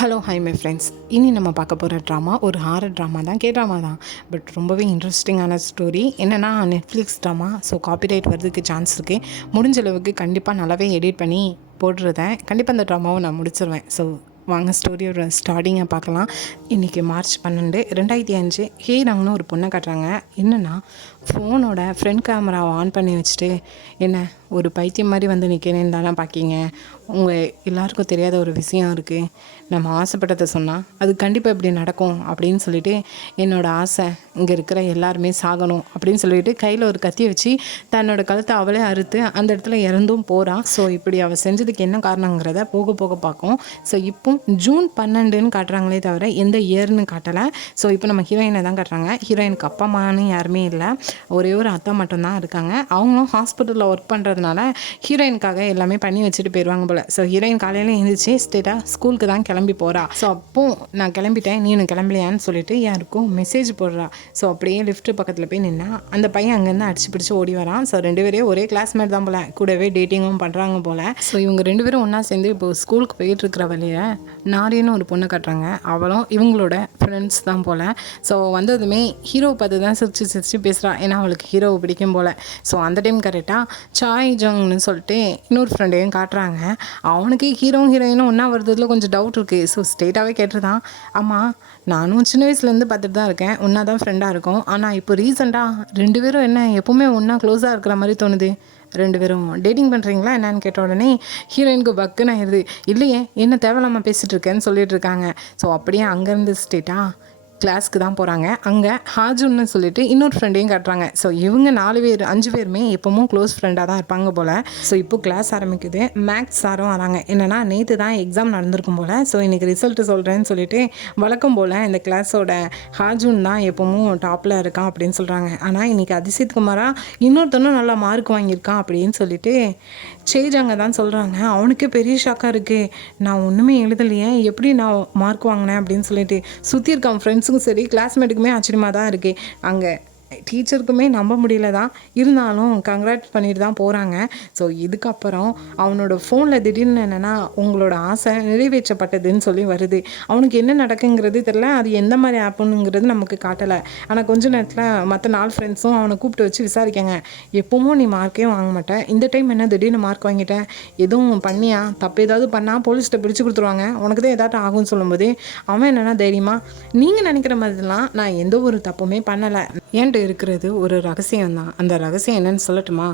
Hello hi my friends. இனி நம்ம பார்க்க போகிற ட்ராமா ஒரு ஹாரர் ட்ராமா தான், ட்ராமா தான். பட் ரொம்பவே இன்ட்ரெஸ்டிங்கான ஸ்டோரி. என்னென்னா நெட்ஃப்ளிக்ஸ் ட்ராமா, ஸோ காப்பிரைட் வரதுக்கு சான்ஸ் இருக்குது. முடிஞ்ச அளவுக்கு கண்டிப்பாக நல்லாவே எடிட் பண்ணி போட்டுருதேன். கண்டிப்பாக அந்த ட்ராமாவை நான் முடிச்சிருவேன். ஸோ வாங்க ஸ்டோரியோட ஸ்டார்டிங்கை பார்க்கலாம். இன்றைக்கி மார்ச் 12, 2005 ஹீராங்னு ஒரு பொண்ணை காட்டுறாங்க. என்னென்னா ஃபோனோட ஃப்ரண்ட் கேமராவை ஆன் பண்ணி வச்சுட்டு, என்ன ஒரு பைத்தியம் மாதிரி வந்து நிற்கிறேன்னு தானே பார்க்கிங்க. உங்கள் எல்லாருக்கும் தெரியாத ஒரு விஷயம் இருக்குது. நம்ம ஆசைப்பட்டதை சொன்னால் அது கண்டிப்பாக இப்படி நடக்கும் அப்படின்னு சொல்லிட்டு, என்னோடய ஆசை இங்கே இருக்கிற எல்லாருமே சாகணும் அப்படின்னு சொல்லிட்டு கையில் ஒரு கத்தியை வச்சு தன்னோட கழுத்தை அவளே அறுத்து அந்த இடத்துல இறந்தும் போகிறான். ஸோ இப்படி அவள் செஞ்சதுக்கு என்ன காரணங்கிறத போக போக பார்க்கும். ஸோ இப்போ ஜூன் 12ன்னு காட்டுறாங்களே தவிர எந்த இயர்னு காட்டலை. ஸோ இப்போ நம்ம ஹீரோயினை தான் காட்டுறாங்க. ஹீரோயினுக்கு அப்பா அம்மானு யாருமே இல்லை, ஒரே ஒரு அத்தா மட்டும்தான் இருக்காங்க. அவங்களும் ஹாஸ்பிட்டலில் ஒர்க் பண்ணுறதுனால ஹீரோயினுக்காக எல்லாமே பண்ணி வச்சுட்டு போயிடுவாங்க போல். ஸோ ஹீரோயின் காலையில் எழுந்திரிச்சு ஸ்டேட்டாக ஸ்கூலுக்கு தான் கிளம்பி போகிறா. ஸோ அப்போ நான் கிளம்பிட்டேன், நீ இன்னும் கிளம்பலையான்னு சொல்லிட்டு யாருக்கும் மெசேஜ் போடுறா. ஸோ அப்படியே லிஃப்ட் பக்கத்தில் போய் நின்னா அந்த பையன் அங்கேருந்து அடிச்சு பிடிச்சி ஓடி வரான். ஸோ ரெண்டு பேரும் ஒரே கிளாஸ்மேட் தான் போல், கூடவே டேட்டிங்கும் பண்ணுறாங்க போல். ஸோ இவங்க ரெண்டு பேரும் ஒன்றா சேர்ந்து இப்போ ஸ்கூலுக்கு போயிட்டுருக்கிற வழியை நாரின்னு ஒரு பொண்ணு காட்டுறாங்க. அவளும் இவங்களோட ஃப்ரெண்ட்ஸ் தான் போல். ஸோ வந்ததுமே ஹீரோவை பார்த்து தான் சிரிச்சு பேசுகிறா, ஏன்னா அவளுக்கு ஹீரோவை பிடிக்கும் போல். ஸோ அந்த டைம் கரெக்டாக சாய் ஜங்னு சொல்லிட்டு இன்னொரு ஃப்ரெண்டையும் காட்டுறாங்க. அவனுக்கு ஹீரோயினும் ஒன்றா வருதுல கொஞ்சம் டவுட் இருக்குது. ஸோ ஸ்ட்ரெயிட்டாகவே கேட்டுருதான், ஆமாம் நானும் சின்ன வயசுலேருந்து பார்த்துட்டு தான் இருக்கேன், ஒன்றா தான் ஃப்ரெண்டாக இருக்கும். ஆனால் இப்போ ரீசெண்டாக ரெண்டு பேரும் என்ன எப்போவுமே ஒன்றா க்ளோஸாக இருக்கிற மாதிரி தோணுது, ரெண்டு பேரும் டேட்டிங் பண்ணுறீங்களா என்னன்னு கேட்ட உடனே ஹீரோயினுக்கு பக்குன்னு ஆயிடுது. இல்லையே என்ன தேவையில்லாமல் பேசிகிட்டு இருக்கேன்னு சொல்லிட்டு இருக்காங்க. ஸோ அப்படியே அங்கேருந்து ஸ்டேட்டா கிளாஸ்க்கு தான் போகிறாங்க. அங்கே ஹாஜுன்னு சொல்லிட்டு இன்னொரு ஃப்ரெண்டையும் காட்டுறாங்க. ஸோ இவங்க 5 பேருமே எப்பவும் க்ளோஸ் ஃப்ரெண்டாக தான் இருப்பாங்க போல். ஸோ இப்போ கிளாஸ் ஆரம்பிக்குது. மேக்ஸ் சாரும் வராங்க. என்னென்னா நேற்று தான் எக்ஸாம் நடந்திருக்கும் போல். ஸோ இன்றைக்கி ரிசல்ட்டு சொல்கிறேன்னு சொல்லிட்டு வழக்கம் போல் இந்த கிளாஸோட ஹாஜுன் தான் எப்பவும் டாப்பில் இருக்கான் அப்படின்னு சொல்கிறாங்க. ஆனால் இன்றைக்கி அதிசயத் குமாரா இன்னொருத்தனும் நல்லா மார்க் வாங்கியிருக்கான் அப்படின்னு சொல்லிட்டு சேஜாங்க தான் சொல்கிறாங்க. அவனுக்கே பெரிய ஷாக்காக இருக்குது, நான் ஒன்றுமே எழுதலையே, எப்படி நான் மார்க் வாங்கினேன் அப்படின்னு சொல்லிட்டு. சுற்றி இருக்கான் ஃப்ரெண்ட்ஸுக்கும் சரி கிளாஸ்மேட்டுக்குமே ஆச்சரியமாக தான் இருக்குது. அங்கே டீச்சருக்குமே நம்ப முடியல தான், இருந்தாலும் கங்க்ராட் பண்ணிட்டு தான் போகிறாங்க. ஸோ இதுக்கப்புறம் அவனோட ஃபோனில் திடீர்னு என்னென்னா உங்களோட ஆசை நிறைவேற்றப்பட்டதுன்னு சொல்லி வருது. அவனுக்கு என்ன நடக்குங்கிறது தெரில, அது எந்த மாதிரி ஆப்புங்கிறது நமக்கு காட்டலை. ஆனால் கொஞ்ச நேரத்தில் மற்ற 4 ஃப்ரெண்ட்ஸும் அவனை கூப்பிட்டு வச்சு விசாரிக்காங்க. எப்பவும் நீ மார்க்கே வாங்க மாட்டேன், இந்த டைம் என்ன திடீர்னு மார்க் வாங்கிட்டேன், எதுவும் பண்ணியா, தப்பு ஏதாவது பண்ணால் போலீஸ்கிட்ட பிடிச்சி கொடுத்துருவாங்க, உனக்கு தான் ஏதாட்டும் ஆகும்னு சொல்லும்போது அவன் என்னென்னா தைரியமாக, நீங்கள் நினைக்கிற மாதிரிலாம் நான் எந்த ஒரு தப்புமே பண்ணலை, ஏன்ட்டு இருக்கிறது ஒரு ரகசியம் தான், அந்த ரகசியம் என்னன்னு சொல்லட்டுமா,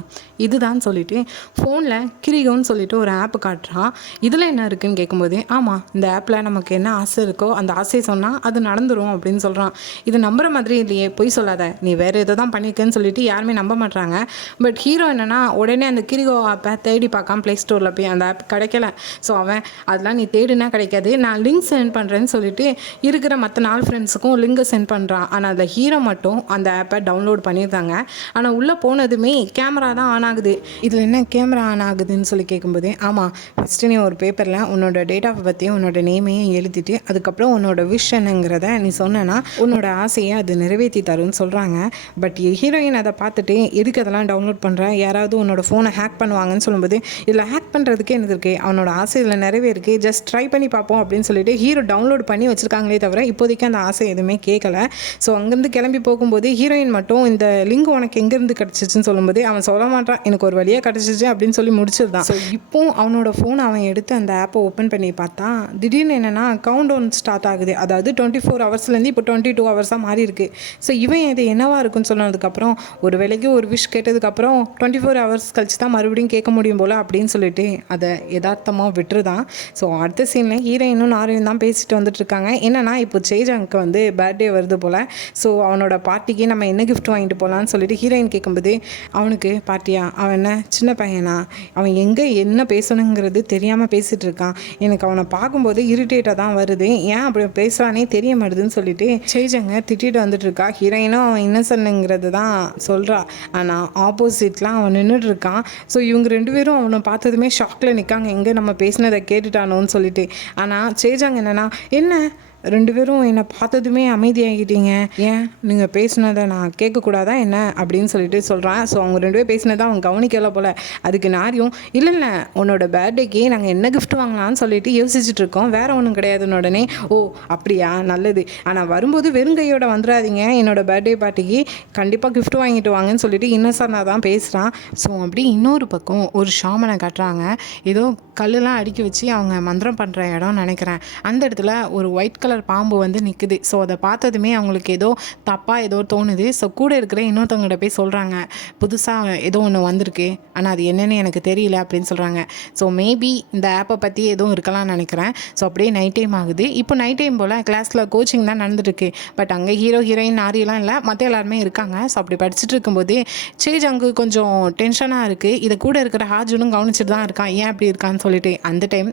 இதுதான் சொல்லிட்டு ஃபோனில் கிரிகோன்னு சொல்லிட்டு ஒரு ஆப் காட்டுறான். இதில் என்ன இருக்குதுன்னு கேட்கும்போதே, ஆமாம் இந்த ஆப்பில் நமக்கு என்ன ஆசை இருக்கோ அந்த ஆசையை சொன்னால் அது நடந்துடும் அப்படின்னு சொல்கிறான். இது நம்புற மாதிரி இல்லையே, பொய் சொல்லாத, நீ வேறு ஏதோ தான் பண்ணியிருக்கேன்னு சொல்லிட்டு யாருமே நம்ப மாட்டாங்க. பட் ஹீரோ என்னென்னா உடனே அந்த கிரிகோ ஆப்பை தேடி பார்க்காம ப்ளே ஸ்டோரில் போய் அந்த ஆப் கிடைக்கல. ஸோ அவன் அதெல்லாம் நீ தேடினா கிடைக்காது, நான் லிங்க் சென்ட் பண்ணுறேன்னு சொல்லிட்டு இருக்கிற மற்ற 4 ஃப்ரெண்ட்ஸுக்கும் லிங்கை சென்ட் பண்ணுறான். ஆனால் அந்த ஹீரோ மட்டும் அந்த ஆப்பை டவுன்லோட் பண்ணியிருந்தாங்க. ஆனால் உள்ளே போனதுமே கேமரா தான் ஆன் ஆகுது. இதில் என்ன கேமரா ஆன் ஆகுதுன்னு சொல்லி கேட்கும்போது, ஆமாம் ஃபஸ்ட்டு நீ ஒரு பேப்பரில் உன்னோட டேட் ஆஃப் பற்றியும் உன்னோட நேமையும் எழுதிட்டு அதுக்கப்புறம் உன்னோட விஷனுங்கிறத நீ சொன்னா உன்னோட ஆசையை அது நிறைவேற்றி தரும்னு சொல்கிறாங்க. பட் ஹீரோயின் அதை பார்த்துட்டு எதுக்கு அதெல்லாம் டவுன்லோட் பண்ணுற, யாராவது உன்னோட ஃபோனை ஹேக் பண்ணுவாங்கன்னு சொல்லும்போது, இதில் ஹேக் பண்ணுறதுக்கே எனக்கு இருக்குது, அவனோட ஆசை இதில் நிறைவேறிருக்கு, ஜஸ்ட் ட்ரை பண்ணி பார்ப்போம் அப்படின்னு சொல்லிட்டு ஹீரோ டவுன்லோட் பண்ணி வச்சுருக்காங்களே தவிர இப்போதைக்கு அந்த ஆசை எதுவுமே கேட்கல. ஸோ அங்கேருந்து கிளம்பி போகும்போது ஹீரோயின் மட்டும் இந்த லிங்க் உனக்கு எங்கேருந்து கிடச்சிச்சுன்னு சொல்லும்போது அவன் சொல்ல மாட்டான், எனக்கு ஒரு வழியாக கிடச்சிச்சு அப்படின்னு சொல்லி முடிச்சிருந்தான். ஸோ இப்போ அவனோட ஃபோனை அவன் எடுத்து அந்த ஆப்பை ஓப்பன் பண்ணி பார்த்தா திடீர்னு என்னென்னா கவுண்ட் டவுன் ஸ்டார்ட் ஆகுது. அதாவது 24 ஹவர்ஸ்லேருந்து இப்போ 22 ஹவர்ஸாக மாறி இருக்குது. ஸோ இவன் இது என்னவா இருக்குன்னு சொன்னதுக்கப்புறம் ஒரு வேலைக்கு ஒரு விஷ் கேட்டதுக்கப்புறம் 24 ஹவர்ஸ் கழிச்சு தான் மறுபடியும் கேட்க முடியும் போல் அப்படின்னு சொல்லிட்டு அதை யதார்த்தமாக விட்டுருதான். ஸோ அடுத்த சீனில் ஹீரோயினும் நாரையும் தான் பேசிட்டு வந்துட்டு இருக்காங்க. என்னென்னா இப்போ சேஜாங்க்கு வந்து பர்த்டே வருது போல். ஸோ அவனோட பார்ட்டிக்கு நம்ம என்ன கிஃப்ட் வாங்கிட்டு போகலான்னு சொல்லிட்டு ஹீரோயின் கேட்கும்போது, அவனுக்கு பார்ட்டியா, அவன் என்ன சின்ன பையனா, அவன் எங்கே என்ன பேசணுங்கிறது தெரியாமல் பேசிகிட்டு இருக்கான், எனக்கு அவனை பார்க்கும்போது இரிட்டேட்டாக தான் வருது, ஏன் அப்படி பேசுகிறானே தெரிய மாட்டுதுன்னு சொல்லிட்டு சேஜங்க திட்டிட்டு வந்துட்டு இருக்கா. ஹீரோயினும் அவன் இன்னசென்ட்ங்கிறது தான் சொல்கிறா. ஆனால் ஆப்போசிட்லாம் அவன் நின்றுட்டு இருக்கான். ஸோ இவங்க 2 பேரும் அவனை பார்த்ததுமே ஷாக்கில் நிற்காங்க, எங்கே நம்ம பேசினதை கேட்டுட்டானோன்னு சொல்லிட்டு. ஆனால் சேஜாங்க என்னென்னா, என்ன 2 பேரும் என்னை பார்த்ததுமே அமைதியாகிட்டீங்க. ஏன் நீங்கள் பேசினதை நான் கேட்கக்கூடாதா என்ன அப்படின்னு சொல்லிட்டு சொல்கிறான். ஸோ அவங்க 2 பேரும் பேசினதை அவங்க கவனிக்கல போல். அதுக்கு நாரியும் இல்லை உன்னோட பர்த்டேக்கு நாங்கள் என்ன கிஃப்ட் வாங்கலாம்னு சொல்லிட்டு யோசிச்சுட்டு இருக்கோம், வேற ஒன்றும் கிடையாதுன்னு உடனே ஓ அப்படியா நல்லது, ஆனால் வரும்போது வெறுங்கையோட வந்துடாதீங்க, என்னோட பர்த்டே பார்ட்டிக்கு கண்டிப்பாக கிஃப்ட் வாங்கிட்டு வாங்கன்னு சொல்லிட்டு இன்னசென்ட்டாக தான் பேசுகிறான். ஸோ அப்படி இன்னொரு பக்கம் ஒரு ஷாமனை காட்டுறாங்க. ஏதோ கல்லெலாம் அடுக்கி வச்சு அவங்க மந்திரம் பண்ணுற இடம் நினைக்கிறேன். அந்த இடத்துல ஒரு ஒயிட் கலர் பாம்பு வந்து நிற்குது. ஸோ அதை பார்த்ததுமே அவங்களுக்கு ஏதோ தப்பாக ஏதோ தோணுது. ஸோ கூட இருக்கிற இன்னொருத்தவங்கள்ட்ட போய் சொல்கிறாங்க, புதுசாக ஏதோ ஒன்று வந்திருக்கு, ஆனால் அது என்னென்னு எனக்கு தெரியல அப்படின்னு சொல்கிறாங்க. ஸோ மேபி இந்த ஆப்பை பற்றி எதுவும் இருக்கலாம்னு நினைக்கிறேன். ஸோ அப்படியே நைட் டைம் ஆகுது. இப்போ நைட் டைம் போல் கிளாஸில் கோச்சிங் தான் நடந்துட்டுருக்கு. பட் அங்கே ஹீரோ ஹீரோயின் நாரியெல்லாம் இல்லை, மற்ற எல்லாருமே இருக்காங்க. ஸோ அப்படி படிச்சுட்டு இருக்கும்போது சேஜாங்கு கொஞ்சம் டென்ஷனாக இருக்குது. இதை கூட இருக்கிற ஹாஜுனும் கவனிச்சுட்டு தான் இருக்கான், ஏன் அப்படி இருக்கான்னு சொல்லிட்டு. அந்த டைம்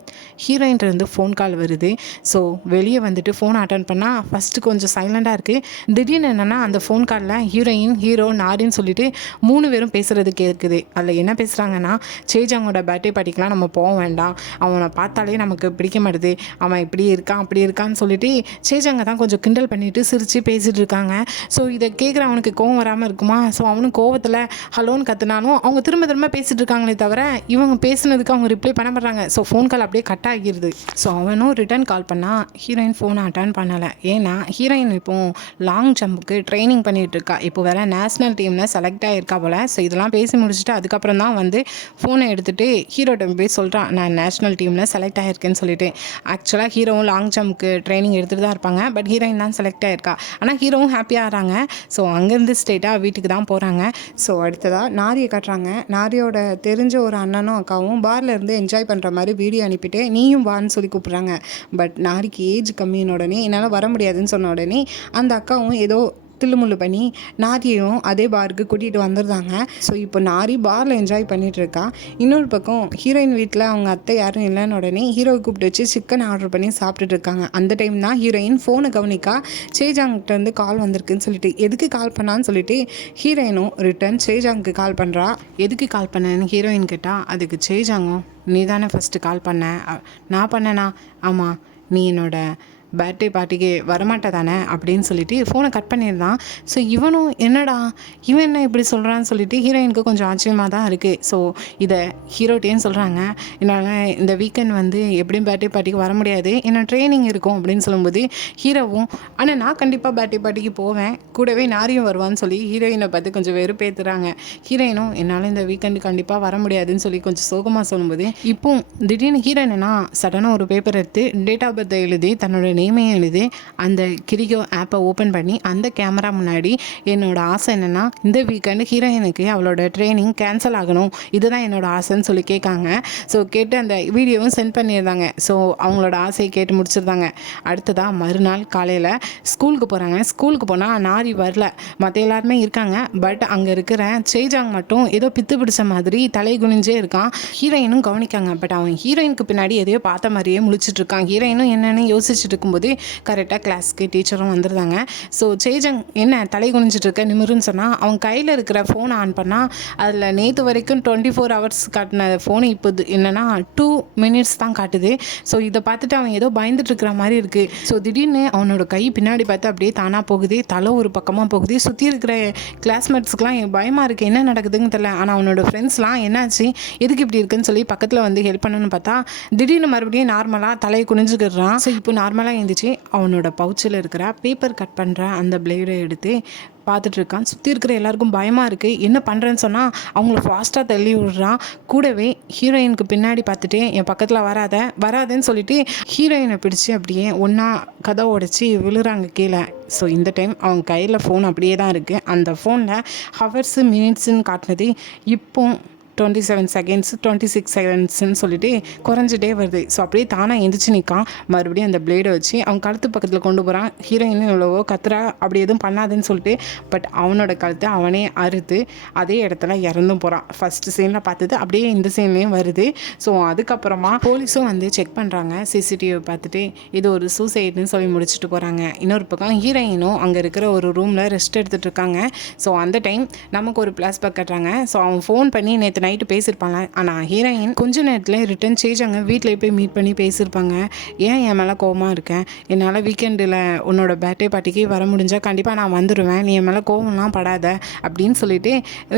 ஹீரோயின்ட்டு ஃபோன் கால் வருது. ஸோ வெளியே வந்துட்டு ஃபோன் அட்டன் பண்ணால் ஃபஸ்ட்டு கொஞ்சம் சைலண்டாக இருக்குது. திடீர்னு என்னென்னா அந்த ஃபோன் காலில் ஹீரோயின் ஹீரோ நாரின்னு சொல்லிட்டு 3 பேரும் பேசுகிறது கேட்குது. அதில் என்ன பேசுகிறாங்கன்னா, சேஜாங்கோட பர்த்டே பார்ட்டிக்கெலாம் நம்ம போக வேண்டாம், அவனை பார்த்தாலே நமக்கு பிடிக்க மாட்டுது, அவன் இப்படி இருக்கான் அப்படி இருக்கான்னு சொல்லிட்டு சேஜாங்க தான் கொஞ்சம் கிண்டல் பண்ணிவிட்டு சிரித்து பேசிகிட்டு இருக்காங்க. ஸோ இதை கேட்குற அவனுக்கு கோவம் வராமல் இருக்குமா? ஸோ அவனும் கோவத்தில் ஹலோன்னு கற்றுனாலும் அவங்க திரும்ப திரும்ப பேசிகிட்டு இருக்காங்களே தவிர இவங்க பேசுனதுக்கு அவங்க ரிப்ளை பண்ண மாட்டாங்க. ஸோ ஃபோன் கால் அப்படியே கட் ஆகிடுது. ஸோ அவனும் ரிட்டன் கால் பண்ணால் ஹீரோயின் ஃபோனை அட்டன் பண்ணலை. ஏன்னா ஹீரோயின் இப்போது லாங் ஜம்புக்கு ட்ரைனிங் பண்ணிகிட்டு இருக்கா. இப்போ வேறு நேஷ்னல் டீமில் செலக்ட் ஆகிருக்கா போல். ஸோ இதெல்லாம் பேசி முடிச்சுட்டு அதுக்கப்புறம் தான் வந்து ஃபோனை எடுத்துகிட்டு ஹீரோட்ட போய் சொல்கிறான், நான் நேஷ்னல் டீமில் செலக்ட் ஆகிருக்கேன்னு சொல்லிட்டு. ஆக்சுவலாக ஹீரோவும் லாங் ஜம்ப்க்கு ட்ரைனிங் எடுத்துகிட்டு தான் இருப்பாங்க. பட் ஹீரோயின் தான் செலக்ட் ஆகிருக்கா. ஆனால் ஹீரோவும் ஹாப்பியாக ஆகிறாங்க. ஸோ அங்கேருந்து ஸ்ட்ரெயிட்டாக வீட்டுக்கு தான் போகிறாங்க. ஸோ அடுத்ததாக நாரியை காட்டுறாங்க. நாரியோட தெரிஞ்ச ஒரு அண்ணனும் அக்காவும் பார்ல இருந்து என்ஜாய் பண்ணுற மாதிரி வீடியோ அனுப்பிட்டு நீயும் வான்னு சொல்லி கூப்பிட்றாங்க. பட் நாரிக்கு ஏஜ் கம்மின்னு உடனே என்னால் வர முடியாதுன்னு சொன்ன உடனே அந்த அக்காவும் ஏதோ தில்லுமுள்ளு பண்ணி நாரியையும் அதே பாருக்கு கூட்டிகிட்டு வந்துடுறாங்க. ஸோ இப்போ நாரி பாரில் என்ஜாய் பண்ணிகிட்டு இருக்கா. இன்னொரு பக்கம் ஹீரோயின் வீட்டில் அவங்க அத்தை யாரும் இல்லைன்னு உடனே ஹீரோவை கூப்பிட்டு வச்சு சிக்கன் ஆர்டர் பண்ணி சாப்பிட்டுட்டு இருக்காங்க. அந்த டைம் தான் ஹீரோயின் ஃபோனை கவனிக்கா சேஜாங்கிட்டேருந்து கால் வந்திருக்குன்னு சொல்லிட்டு எதுக்கு கால் பண்ணான்னு சொல்லிட்டு ஹீரோயினும் ரிட்டன் சேஜாங்க்கு கால் பண்ணுறா. எதுக்கு கால் பண்ணேன்னு ஹீரோயின் கேட்டால் அதுக்கு சேஜாங்கும், நீ தானே ஃபஸ்ட்டு கால் பண்ண, நான் பண்ணேனா, ஆமாம் நீ என்னோட பர்த்டே பார்ட்டிக்கு வரமாட்டே தானே அப்படின்னு சொல்லிட்டு ஃபோனை கட் பண்ணியிருந்தான். ஸோ இவனும் என்னடா இவன் என்ன இப்படி சொல்கிறான்னு சொல்லிட்டு ஹீரோயினுக்கு கொஞ்சம் ஆச்சரியமாக தான் இருக்குது. ஸோ இதை ஹீரோட்டேன்னு சொல்கிறாங்க, என்னால் இந்த வீக்கெண்ட் வந்து எப்படியும் பர்த்டே பார்ட்டிக்கு வர முடியாது, என்ன ட்ரைனிங் இருக்கும் அப்படின்னு சொல்லும்போது ஹீரோவும் ஆனால் நான் கண்டிப்பாக பர்த்டே பார்ட்டிக்கு போவேன், கூடவே நாரியும் வருவான்னு சொல்லி ஹீரோயினை பார்த்து கொஞ்சம் வெறுப்பேற்றுறாங்க. ஹீரோயினும் என்னால் இந்த வீக்கெண்டு கண்டிப்பாக வர முடியாதுன்னு சொல்லி கொஞ்சம் சோகமாக சொல்லும்போது இப்போ திடீர்னு ஹீரோயினா சடனாக ஒரு பேப்பர் எடுத்து டேட் ஆஃப் பர்த் எழுதி தன்னோட நேமே எழுதி அந்த கிரிகோ ஆப்பை ஓப்பன் பண்ணி அந்த கேமரா முன்னாடி என்னோட ஆசை என்னென்னா இந்த வீக்கெண்டு ஹீரோயினுக்கு அவளோட ட்ரைனிங் கேன்சல் ஆகணும், இதுதான் என்னோட ஆசைன்னு சொல்லி கேட்காங்க. ஸோ கேட்டு அந்த வீடியோவும் சென்ட் பண்ணியிருந்தாங்க. ஸோ அவங்களோட ஆசையை கேட்டு முடிச்சிருந்தாங்க. அடுத்ததாக மறுநாள் காலையில் ஸ்கூலுக்கு போகிறாங்க. ஸ்கூலுக்கு போனால் நாரி வரல, மற்ற எல்லாருமே இருக்காங்க. பட் அங்கே இருக்கிற சேஜாங் மட்டும் ஏதோ பித்து பிடிச்ச மாதிரி தலை குனிஞ்சே இருக்கான். ஹீரோயினும் கவனிக்காங்க. பட் அவன் ஹீரோயினுக்கு பின்னாடி எதையோ பார்த்த மாதிரியே முழிச்சிட்டு இருக்கான். ஹீரோயினும் என்னென்னு யோசிச்சுட்டு இருக்கும்போது கரெக்டாக கிளாஸ்க்கு டீச்சரும் வந்துருந்தாங்க. ஸோ சேஜங் என்ன தலை குனிஞ்சிட்டு இருக்க நிமிருன்னு சொன்னால் அவன் கையில் இருக்கிற ஃபோனை ஆன் பண்ணால் அதில் நேற்று வரைக்கும் 24 ஹவர்ஸ் காட்டின ஃபோனு இப்போ என்னென்னா 2 மினிட்ஸ் தான் காட்டுது. ஸோ இதை பார்த்துட்டு அவன் ஏதோ பயந்துட்டு இருக்கிற மாதிரி இருக்குது. ஸோ திடீர்னு அவனோட கை பின்னாடி பார்த்து அப்படியே தானாக போகுது, தலை ஒரு பக்கமாக போகுது. சுற்றி இருக்கிற கிளாஸ்மேட்ஸ்க்குலாம் பயமாக இருக்குது, என்ன நடக்குதுன்னு தெரியல. ஆனால் அவனோட ஃப்ரெண்ட்ஸ்லாம் என்னாச்சு எதுக்கு இப்படி இருக்குன்னு சொல்லி பக்கத்தில் வந்து ஹெல்ப் பண்ணணும்னு பார்த்தா திடீர்னு மறுபடியும் நார்மலாக தலையை குனிஞ்சுக்கிறான். ஸோ இப்போ நார்மலாக எழுந்திரிச்சு அவனோட பவுச்சில் இருக்கிற பேப்பர் கட் பண்ணுற அந்த பிளேடை எடுத்து பார்த்துட்ருக்கான். சுற்றி இருக்கிற எல்லாருக்கும் பயமாக இருக்குது, என்ன பண்ணுறேன்னு சொன்னால் அவங்கள ஃபாஸ்ட்டாக தள்ளி விடுறான். கூடவே ஹீரோயினுக்கு பின்னாடி பார்த்துட்டு என் பக்கத்தில் வராதேன்னு சொல்லிட்டு ஹீரோயினை பிடிச்சி அப்படியே ஒன்றா கதை உடச்சி விழுறாங்க கீழே. ஸோ இந்த டைம் அவங்க கையில் ஃபோன் அப்படியே தான் இருக்குது. அந்த ஃபோனில் ஹவர்ஸு மினிட்ஸுன்னு காட்டினது இப்போ 27 செகண்ட்ஸ் 26 செகண்ட்ஸ்ன்னு சொல்லிட்டு குறைஞ்சிட்டே வருது. ஸோ அப்படியே தானாக எந்திரிச்சு நிற்கான். மறுபடியும் அந்த பிளேடை வச்சு அவன் கழுத்து பக்கத்தில் கொண்டு போகிறான். ஹீரோயின் எவ்வளவோ கத்துறா அப்படி எதுவும் பண்ணாதுன்னு சொல்லிட்டு. பட் அவனோட கழுத்தை அவனே அறுத்து அதே இடத்துல இறந்தும் போகிறான். ஃபஸ்ட்டு சீனில் பார்த்தது அப்படியே இந்த சீன்லேயும் வருது. ஸோ அதுக்கப்புறமா போலீஸும் வந்து செக் பண்ணுறாங்க. சிசிடிவி பார்த்துட்டு இது ஒரு சூசைடுன்னு சொல்லி முடிச்சுட்டு போகிறாங்க. இன்னொரு பக்கம் ஹீரோயினும் அங்கே இருக்கிற ஒரு ரூமில் ரெஸ்ட் எடுத்துகிட்டு இருக்காங்க. ஸோ அந்த டைம் நமக்கு ஒரு ஃப்ளாஷ்பேக் கட்டுறாங்க. ஸோ அவன் ஃபோன் பண்ணி நேற்று நைட்டு பேசியிருப்பாங்க. ஆனால் ஹீரோயின் கொஞ்ச நேரத்தில் ரிட்டன் சேஞ்சாங்க வீட்டில் போய் மீட் பண்ணி பேசியிருப்பாங்க. ஏன் என் மேலே கோவமாக இருக்கேன், என்னால் வீக்கெண்டில் உன்னோட பர்த்டே பார்ட்டிக்கு வர முடிஞ்சால் கண்டிப்பாக நான் வந்துடுவேன், நீ என் மேலே கோவம்லாம் படாத அப்படின்னு சொல்லிட்டு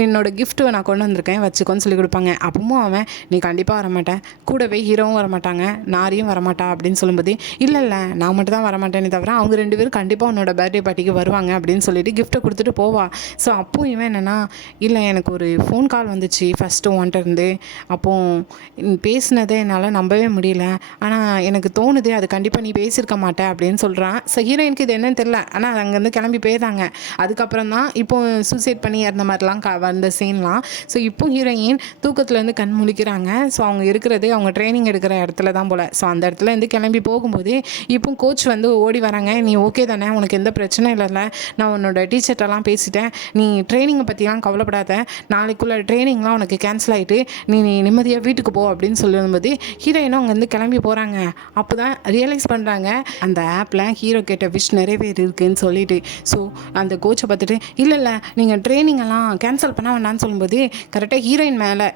என்னோடய கிஃப்ட்டு நான் கொண்டு வந்திருக்கேன் வச்சுக்கோன்னு சொல்லி கொடுப்பாங்க. அப்பவும் அவன் நீ கண்டிப்பாக வரமாட்டேன், கூடவே ஹீரோவும் வரமாட்டாங்க, நாரியும் வரமாட்டா அப்படின்னு சொல்லும்போது இல்லை நான் மட்டும் தான் வரமாட்டேனே தவிர அவங்க 2 பேரும் கண்டிப்பாக உன்னோட பர்த்டே பார்ட்டிக்கு வருவாங்க அப்படின்னு சொல்லிட்டு கிஃப்ட்டை கொடுத்துட்டு போவா. ஸோ அப்போ இவன் என்னென்னா இல்லை எனக்கு ஒரு ஃபோன் கால் வந்துச்சு ஃபஸ்ட்டு உன்கிட்டருந்து, அப்போது பேசினதை என்னால் நம்பவே முடியல, ஆனால் எனக்கு தோணுது அது கண்டிப்பாக நீ பேசியிருக்க மாட்டே அப்படின்னு சொல்கிறான். ஸோ ஹீரோயினுக்கு இது என்னன்னு தெரில, ஆனால் அங்கேருந்து கிளம்பி போயிட்டாங்க. அதுக்கப்புறம் தான் இப்போது சூசைட் பண்ணி இறந்த மாதிரிலாம் வந்த சீன்லாம். ஸோ இப்போ ஹீரோயின் தூக்கத்துலேருந்து கண் முழிக்கிறாங்க. ஸோ அவங்க இருக்கிறது அவங்க ட்ரைனிங் எடுக்கிற இடத்துல தான் போல். ஸோ அந்த இடத்துலேருந்து கிளம்பி போகும்போது இப்போ கோச் வந்து ஓடி வராங்க. நீ ஓகே தானே, உனக்கு எந்த பிரச்சனையும் இல்லைல்ல, நான் உன்னோட டீச்சர்ட்டெல்லாம் பேசிட்டேன், நீ ட்ரைனிங்கை பற்றிலாம் கவலைப்படாத, நாளைக்குள்ளே ட்ரைனிங்லாம் உனக்கு கேன்சல் ஆகிட்டு நீ நிம்மதியாக வீட்டுக்கு போ அப்படின்னு சொல்லும்போது ஹீரோயினும் அங்கேருந்து கிளம்பி போகிறாங்க. அப்போ தான் ரியலைஸ் பண்ணுறாங்க அந்த ஆப்பில் ஹீரோ கேட்ட விஷ் நிறைவேறிருக்குன்னு சொல்லிட்டு. ஸோ அந்த கோச்சை பார்த்துட்டு இல்லை நீங்கள் ட்ரைனிங்கெல்லாம் கேன்சல் பண்ண வேண்டாம்னு சொல்லும்போது கரெக்டாக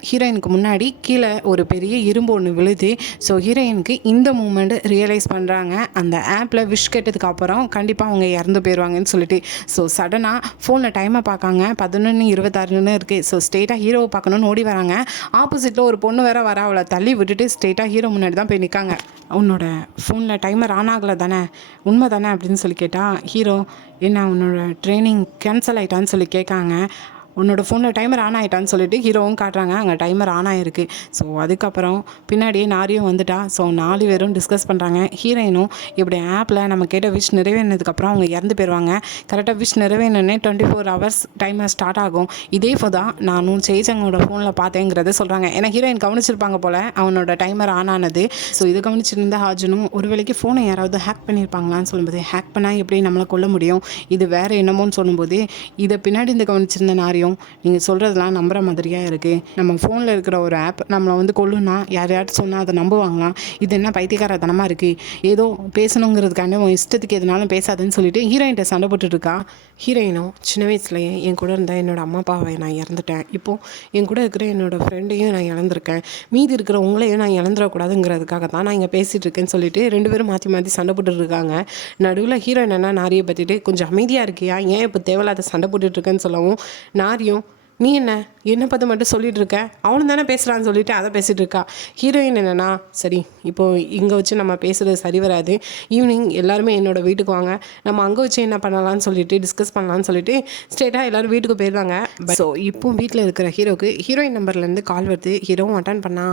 ஹீரோயினுக்கு முன்னாடி கீழே ஒரு பெரிய இரும்பு ஒன்று விழுது. ஸோ ஹீரோயினுக்கு இந்த மூமெண்ட் ரியலைஸ் பண்ணுறாங்க. அந்த ஆப்பில் விஷ் கேட்டதுக்கு அப்புறம் கண்டிப்பாக அவங்க இறந்து போயிடுவாங்கன்னு சொல்லிட்டு. ஸோ சடனாக ஃபோனில் டைமை பார்க்காங்க, 11:26 இருக்குது. ஸோ ஸ்ட்ரெயிட்டாக ஹீரோவை பார்க்கணுன்னு ஓடி வராங்க. ஆப்போசிட்டில் ஒரு பொண்ணு வேற வர, அவளை தள்ளி விட்டுட்டு ஸ்ட்ரெயிட்டாக ஹீரோ முன்னாடி தான் போய் நிற்காங்க. உன்னோட ஃபோனில் டைமர் ஆன் ஆகலை தானே, உண்மை தானே அப்படின்னு சொல்லி கேட்டால் ஹீரோ என்ன உன்னோட ட்ரைனிங் கேன்சல் ஆகிட்டான்னு சொல்லி கேட்காங்க. உன்னோட ஃபோனில் டைமர் ஆன் ஆகிட்டான்னு சொல்லிட்டு ஹீரோவும் காட்டுறாங்க, அங்கே டைமர் ஆன் ஆகிருக்கு. ஸோ அதுக்கப்புறம் பின்னாடியே நாரியும் வந்துட்டா. ஸோ 4 பேரும் டிஸ்கஸ் பண்ணுறாங்க. ஹீரோயினும் இப்படி ஆப்பில் நம்ம கேட்ட விஷ் நிறைவேறினதுக்கப்புறம் அவங்க இறந்து போயிடுவாங்க. கரெக்டாக விஷ் நிறைவேறினே 24 ஹவர்ஸ் டைமர் ஸ்டார்ட் ஆகும். இதே தான் நானும் சேஜங்கோட ஃபோனில் பார்த்தேங்கிறத சொல்கிறாங்க. ஏன்னா ஹீரோயின் கவனிச்சிருப்பாங்க போல் அவனோட டைமர் ஆன் ஆனது. ஸோ இதை கவனிச்சிருந்த ஹாஜனும் ஒரு வேளைக்கு ஃபோனை யாராவது ஹேக் பண்ணியிருப்பாங்களான்னு சொல்லும்போது ஹேக் பண்ணால் எப்படி நம்மளை கொல்ல முடியும், இது வேறு என்னமோன்னு சொல்லும்போது இதை பின்னாடி இந்த கவனிச்சிருந்த நாரியும் நீங்கள் சொல்கிறதெல்லாம் நம்புகிற மாதிரியாக இருக்குது, நம்ம ஃபோனில் இருக்கிற ஒரு ஆப் நம்மளை வந்து கொல்லுனா யாரையாச்சும் சொன்னால் அதை நம்புவாங்களாம், இது என்ன பைத்தியக்காரத்தனமாக இருக்குது, ஏதோ பேசணுங்கிறதுக்காண்டி உன் இஷ்டத்துக்கு எதுனாலும் பேசாதுன்னு சொல்லிட்டு ஹீரோயின்ட்ட சண்டை போட்டுட்ருக்கா. ஹீரோயினும் சின்ன வயசுலேயே என் கூட இருந்த என்னோடய அம்மா அப்பாவை நான் இறந்துட்டேன், இப்போது என் கூட இருக்கிற என்னோடய ஃப்ரெண்டையும் நான் இழந்திருக்கேன், மீதி இருக்கிற உங்களையும் நான் இழந்துடக்கூடாதுங்கிறதுக்காக தான் நான் இங்கே பேசிகிட்டு இருக்கேன்னு சொல்லிட்டு 2 பேரும் மாற்றி மாற்றி சண்டை போட்டுட்ருக்காங்க. நடுவில் ஹீரோயின் என்ன நாரியை பற்றிட்டு கொஞ்சம் அமைதியாக இருக்கியா, ஏன் இப்போ தேவையில்லாத சண்டை போட்டுட்ருக்கேன்னு சொல்லவும் நாரியும் நீ என்ன பார்த்து மட்டும் சொல்லிகிட்டு இருக்க, அவனும் தானே பேசுகிறான்னு சொல்லிட்டு அதை பேசிகிட்டு இருக்கா. ஹீரோயின் என்னென்னா சரி இப்போது இங்கே வச்சு நம்ம பேசுகிறது சரி வராது, ஈவினிங் எல்லாருமே என்னோடய வீட்டுக்கு வாங்க, நம்ம அங்கே வச்சு என்ன பண்ணலான்னு சொல்லிட்டு டிஸ்கஸ் பண்ணலான்னு சொல்லிட்டு ஸ்ட்ரெயிட்டாக எல்லோரும் வீட்டுக்கு போயிடுவாங்க. ஸோ இப்போ வீட்டில் இருக்கிற ஹீரோக்கு ஹீரோயின் நம்பர்லேருந்து கால் வருது. ஹீரோவும் அட்டன் பண்ணா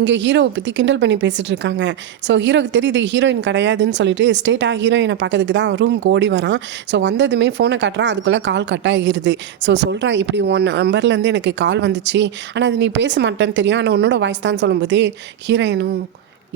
இங்கே ஹீரோவை பற்றி கிண்டல் பண்ணி பேசிகிட்டு இருக்காங்க. ஸோ ஹீரோக்கு தெரியுது ஹீரோயின் கிடையாதுன்னு சொல்லிட்டு ஸ்ட்ரெயிட்டாக ஹீரோயினை பார்க்கறதுக்கு தான் ரூமுக்கு ஓடி வரான். ஸோ வந்ததுமே ஃபோனை காட்டுறான், அதுக்குள்ளே கால் கட் ஆகிடுது. ஸோ சொல்கிறான் இப்படி நம்பர்லேருந்து எனக்கு கால் வந்துச்சு, ஆனால் அது நீ பேச மாட்டேன்னு தெரியும், ஆனால் உன்னோட வாய்ஸ் தான் சொல்லும்போது ஹீரோயினும்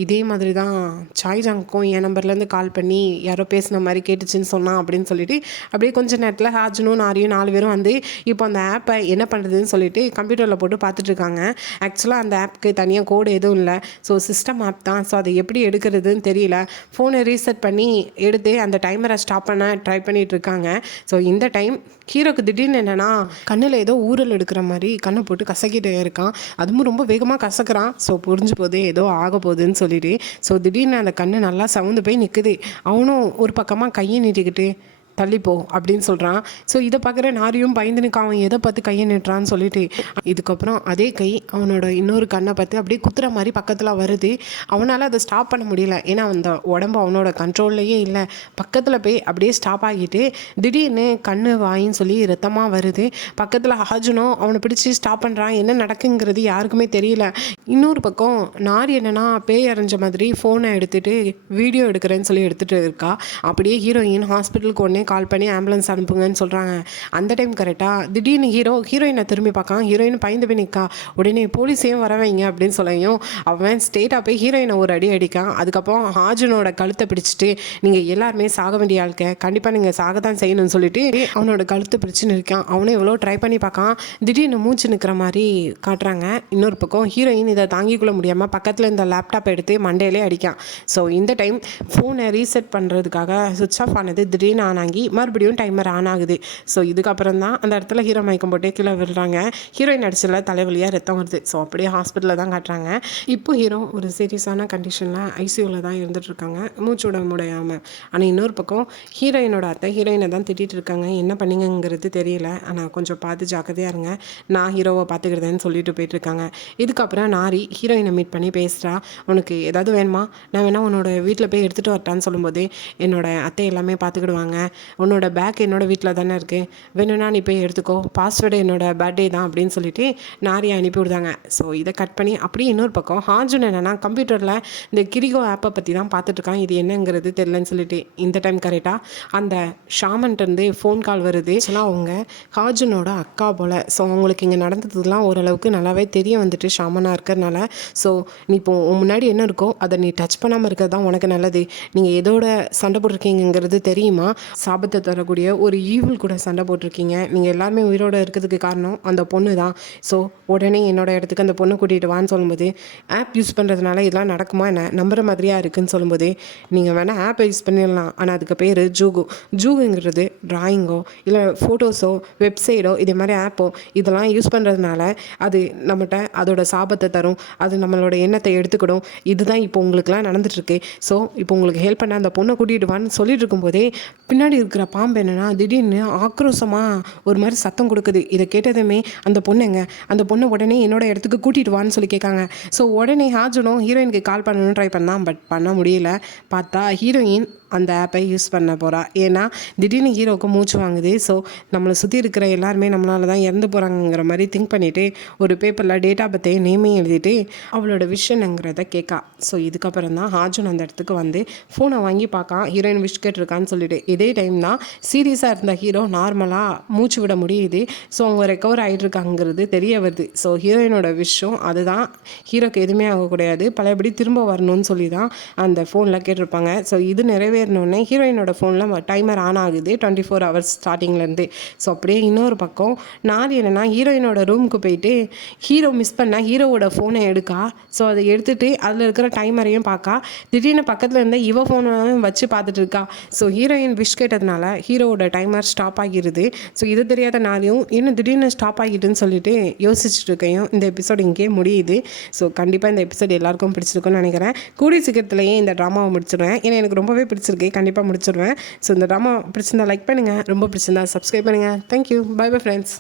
இதே மாதிரி தான் சாய்ஜாங்க்கும் என் நம்பர்லேருந்து கால் பண்ணி யாரோ பேசின மாதிரி கேட்டுச்சுன்னு சொன்னான் அப்படின்னு சொல்லிட்டு அப்படியே கொஞ்சம் நேரத்தில் ஹாஜனும் நாரியும் 4 பேரும் வந்து இப்போ அந்த ஆப்பை என்ன பண்ணுறதுன்னு சொல்லிட்டு கம்ப்யூட்டரில் போட்டு பார்த்துட்ருக்காங்க. ஆக்சுவலாக அந்த ஆப்புக்கு தனியாக கோடு எதுவும் இல்லை, ஸோ சிஸ்டம் ஆப் தான். ஸோ அதை எப்படி எடுக்கிறதுன்னு தெரியல, ஃபோனை ரீசெட் பண்ணி எடுத்து அந்த டைமரை ஸ்டாப் பண்ண ட்ரை பண்ணிகிட்டு இருக்காங்க. ஸோ இந்த டைம் ஹீரோக்கு திடீர்னு என்னென்னா கண்ணில் ஏதோ ஊரல் எடுக்கிற மாதிரி கண்ணை போட்டு கசக்கிட்டே இருக்கான், அதுவும் ரொம்ப வேகமாக கசக்கிறான். ஸோ புரிஞ்சு போதே ஏதோ ஆக போகுதுன்னு சொல்லிட்டு ஸோ திடீர்னு அந்த கண்ணு நல்லா சவுந்து போய் நிற்குது. அவனும் ஒரு பக்கமாக கையை நீட்டிக்கிட்டு தள்ளிப்போ அப்படின்னு சொல்கிறான். ஸோ இதை பார்க்குற நாரியும் பயந்துனுக்கு அவன் எதை பார்த்து கையை நிட்டுறான்னு சொல்லிட்டு இதுக்கப்புறம் அதே கை அவனோட இன்னொரு கண்ணை பார்த்து அப்படியே குத்துற மாதிரி பக்கத்தில் வருது. அவனால் அதை ஸ்டாப் பண்ண முடியல, ஏன்னா அந்த உடம்பு அவனோட கண்ட்ரோல்லையே இல்லை. பக்கத்தில் போய் அப்படியே ஸ்டாப் ஆகிட்டு திடீர்னு கண்ணு வாயின்னு சொல்லி ரத்தமாக வருது. பக்கத்தில் ஹாஜனும் அவனை பிடிச்சி ஸ்டாப் பண்ணுறான், என்ன நடக்குங்கிறது யாருக்குமே தெரியல. இன்னொரு பக்கம் நாரி என்னென்னா பேய் அரைஞ்ச மாதிரி ஃபோனை எடுத்துகிட்டு வீடியோ எடுக்கிறேன்னு சொல்லி எடுத்துகிட்டு இருக்கா. அப்படியே ஹீரோயின் ஹாஸ்பிட்டலுக்கு உடனே கால் பண்ணி ஆம்புலன்ஸ் அனுப்புங்கன்னு சொல்கிறாங்க. அந்த டைம் கரெக்டாக திடீர்னு ஹீரோயினை திரும்பி பார்க்கான். ஹீரோயின் பயந்து போய் நிற்கா. உடனே போலீஸையும் வர வைங்க அப்படின்னு சொல்லையும் அவன் ஸ்ட்ரெயிட்டாக போய் ஹீரோயினை ஒரு அடி அடிக்கான். அதுக்கப்புறம் ஹாஜனோட கழுத்தை பிடிச்சிட்டு நீங்கள் எல்லாருமே சாக வேண்டிய ஆளுக்க, கண்டிப்பாக நீங்கள் சாக தான் செய்யணும்னு சொல்லிட்டு அவனோட கழுத்தை பிடிச்சின்னு இருக்கான். அவனே எவ்வளோ ட்ரை பண்ணி பார்க்கான், திடீர்னு மூச்சு நிற்கிற மாதிரி காட்டுறாங்க. இன்னொரு பக்கம் ஹீரோயின் இதை தாங்கிக்கொள்ள முடியாமல் பக்கத்தில் இந்த லேப்டாப் எடுத்து மண்டையிலே அடிக்கான். ஸோ இந்த டைம் ஃபோனை ரீசெட் பண்ணுறதுக்காக சுவிட்ச் ஆஃப் ஆனது திடீர்னு ஆனாங்க. ஆகி மறுபடியும் டைமர் ஆன் ஆகுது. ஸோ இதுக்கப்புறம் தான் அந்த இடத்துல ஹீரோ மயக்கம் போட்டு கீழே விழுறாங்க. ஹீரோயின் அடிச்சல தலைவலியாக ரத்தம் வருது. ஸோ அப்படியே ஹாஸ்பிட்டலில் தான் காட்டுறாங்க. இப்போ ஹீரோ ஒரு சீரியஸான கண்டிஷனில் ஐசியூவில் தான் இருந்துகிட்ருக்காங்க, மூச்சு விட முடியாமல். ஆனால் இன்னொரு பக்கம் ஹீரோயினோட அத்தை ஹீரோயினை தான் திட்டிகிட்டு இருக்காங்க. என்ன பண்ணிங்கிறது தெரியல, ஆனால் கொஞ்சம் பார்த்து ஜாக்கிரதையாக இருங்க, நான் ஹீரோவை பார்த்துக்கிறதேன்னு சொல்லிட்டு போயிட்டுருக்காங்க. இதுக்கப்புறம் நாரி ஹீரோயினை மீட் பண்ணி பேசுகிறா. உனக்கு ஏதாவது வேணுமா, நான் வேணா உன்னோட வீட்டில் போய் எடுத்துகிட்டு வரட்டான்னு சொல்லும்போது, என்னோட அத்தை எல்லாமே பார்த்துக்கிடுவாங்க, உன்னோட பேக் என்னோட வீட்டில் தானே இருக்குது, வேணும்னா நீ போய் எடுத்துக்கோ, பாஸ்வேர்டு என்னோட பர்த்டே தான் அப்படின்னு சொல்லிட்டு நாரியை அனுப்பி விடுதாங்க. ஸோ இதை கட் பண்ணி அப்படியே இன்னொரு பக்கம் ஹாஜுன் என்னென்னா கம்ப்யூட்டரில் இந்த கிரிகோ ஆப்பை பற்றி தான் பார்த்துட்ருக்கான். இது என்னங்கிறது தெரிலன்னு சொல்லிட்டு இந்த டைம் கரெக்டாக அந்த ஷாமன்ட்டேருந்து ஃபோன் கால் வருது. ஆக்சுவலாக அவங்க ஹாஜுனோட அக்கா போல். ஸோ அவங்களுக்கு இங்கே நடந்ததுலாம் ஓரளவுக்கு நல்லாவே தெரிய வந்துட்டு ஷாமனாக இருக்கிறதுனால. ஸோ நீ இப்போ முன்னாடி என்ன இருக்கோ அதை நீ டச் பண்ணாமல் இருக்கிறது தான் உனக்கு நல்லது. நீங்கள் எதோட சண்டை போட்டிருக்கீங்கிறது தெரியுமா, சாபத்தை தரக்கூடிய ஒரு ஈவில் கூட சண்டை போட்டிருக்கீங்க, நீங்கள் எல்லாருமே உயிரோடு இருக்கிறதுக்கு காரணம் அந்த பொண்ணு தான். ஸோ உடனே என்னோட இடத்துக்கு அந்த பொண்ணை கூட்டிகிட்டு வான்னு சொல்லும்போது, ஆப் யூஸ் பண்ணுறதுனால இதெல்லாம் நடக்குமா என்ன, நம்புற மாதிரியா இருக்குதுன்னு சொல்லும்போது, நீங்கள் வேணால் ஆப்பை யூஸ் பண்ணிடலாம், ஆனால் அதுக்கு பேர் ஜூகுங்கிறது ட்ராயிங்கோ இல்லை ஃபோட்டோஸோ வெப்சைட்டோ இதே மாதிரி ஆப்போ இதெல்லாம் யூஸ் பண்ணுறதுனால அது நம்மகிட்ட அதோட சாபத்தை தரும், அது நம்மளோட எண்ணத்தை எடுத்துக்கிடும். இதுதான் இப்போ உங்களுக்குலாம் நடந்துட்டுருக்கு. ஸோ இப்போ உங்களுக்கு ஹெல்ப் பண்ண அந்த பொண்ணை கூட்டிகிட்டு வான்னு சொல்லிட்டு இருக்கும்போதே பின்னாடி இருக்கிற பாம்பு என்னென்னா திடீர்னு ஆக்ரோஷமாக ஒரு மாதிரி சத்தம் கொடுக்குது. இதை கேட்டதுமே அந்த பொண்ணுங்க அந்த பொண்ணை உடனே என்னோட இடத்துக்கு கூட்டிகிட்டு வான்னு சொல்லி கேட்காங்க. ஸோ உடனே ஹாஜுனும் ஹீரோயினுக்கு கால் பண்ணணும்னு ட்ரை பண்ணான், பட் பண்ண முடியல. பார்த்தா ஹீரோயின் அந்த ஆப்பை யூஸ் பண்ண போகிறா. ஏன்னா திடீர்னு ஹீரோவுக்கு மூச்சு வாங்குது. ஸோ நம்மளை சுற்றி இருக்கிற எல்லாருமே நம்மளால தான் இறந்து போகிறாங்கிற மாதிரி திங்க் பண்ணிவிட்டு ஒரு பேப்பரில் டேட்டா பற்றி நேமையும் எழுதிட்டு அவளோட விஷயங்கிறத கேட்கா. ஸோ இதுக்கப்புறம் தான் ஹாஜுன் அந்த இடத்துக்கு வந்து ஃபோனை வாங்கி பார்க்கான், ஹீரோயின் விஷ் கேட்டிருக்கான்னு சொல்லிட்டு. இதே டைம் தான் சீரியஸாக இருந்த ஹீரோ நார்மலாக மூச்சு விட முடியுது. ஸோ அவங்க ரெக்கவர் ஆகிட்டுருக்காங்கிறது தெரிய வருது. ஸோ ஹீரோயினோட விஷயம் அதுதான், ஹீரோக்கு எதுவுமே ஆகக்கூடாது, பழையபடி திரும்ப வரணும்னு சொல்லி தான் அந்த ஃபோனில் கேட்டிருப்பாங்க. ஸோ இது நிறைவேறினோடனே ஹீரோயினோட ஃபோனில் டைமர் ஆன் ஆகுது 24 hours ஸ்டார்டிங்லேருந்து. ஸோ அப்படியே இன்னொரு பக்கம் நாரி என்னென்னா ஹீரோயினோட ரூமுக்கு போயிட்டு ஹீரோ மிஸ் பண்ண ஹீரோவோட ஃபோனை எடுக்கா. ஸோ அதை எடுத்துகிட்டு அதில் இருக்கிற டைமரையும் பார்க்கா. திடீர்னு பக்கத்தில் இருந்த இவ ஃபோனை வச்சு பார்த்துட்டு இருக்கா. ஸோ ஹீரோயின் விஷ் கேட்டதுனால ஹீரோவோட டைமர் ஸ்டாப் ஆகிடுது. ஸோ இது தெரியாத நாரியும் இன்னும் திடீர்னு ஸ்டாப் ஆகிட்டுன்னு சொல்லிட்டு யோசிச்சுட்டு இருக்கையும் இந்த எபிசோட் இங்கே முடியுது. ஸோ கண்டிப்பாக இந்த எபிசோட் எல்லாருக்கும் பிடிச்சிருக்குன்னு நினைக்கிறேன். கூடிய சீக்கிரத்துலேயே இந்த ட்ராமாவை முடிச்சிடுவேன். ஏன்னா எனக்கு ரொம்பவே பிடிச்சிருக்கு, கண்டிப்பாக முடிச்சிடுவேன். ஸோ இந்த ட்ராமா பிடிச்சிருந்தா லைக் பண்ணுங்கள், ரொம்ப பிடிச்சிருந்தா சப்ஸ்கிரைப் பண்ணுங்கள். Thank you, bye bye friends.